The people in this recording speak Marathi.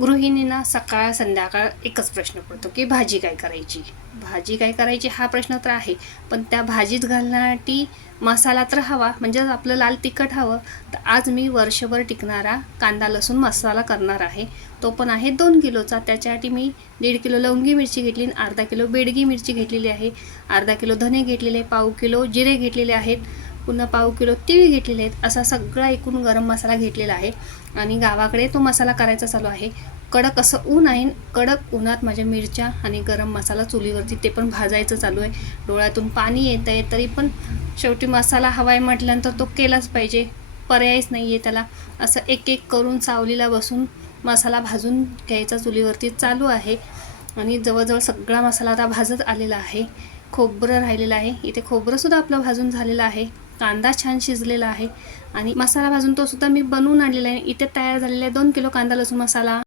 गृहिणींना सकाळ संध्याकाळ एकच प्रश्न पडतो की भाजी काय करायची. भाजी काय करायची हा प्रश्न तर आहे, पण त्या भाजीत घालण्यासाठी मसाला तर हवा, म्हणजे आपलं लाल तिखट हवं. तर आज मी वर्षभर टिकणारा कांदा लसूण मसाला करणार आहे. तो पण आहे 2 किलोचा. त्याच्यासाठी मी 1.5 किलो लवंगी मिरची घेतली, अर्धा किलो बेडगी मिरची घेतलेली आहे, अर्धा किलो धने घेतलेले, पाव किलो जिरे घेतलेले आहेत, पुन्हा पाव किलो तीळ घेतलेले आहेत. असा सगळा एकूण गरम मसाला घेतलेला आहे. आणि गावाकडे तो मसाला करायचा चालू आहे. कडक असं ऊन आहे, कडक उन्हात माझ्या मिरच्या आणि गरम मसाला चुलीवरती ते पण भाजायचं चालू आहे. डोळ्यातून पाणी येत आहे, तरी पण शेवटी मसाला हवा आहे म्हटल्यानंतर तो केलाच पाहिजे, पर्यायच नाही आहे त्याला. असं एक एक करून सावलीला बसून मसाला भाजून घ्यायचा चुलीवरती चालू आहे. आणि जवळजवळ सगळा मसाला आता भाजत आलेला आहे. खोबरं राहिलेलं आहे, इथे खोबरंसुद्धा आपलं भाजून झालेलं आहे. कांदा छान शिजलेला आहे आणि मसाला भाजून तो सुद्धा मी बनवून आणलेला आहे. इथे तयार झालेला आहे 2 किलो कांदा लसूण मसाला.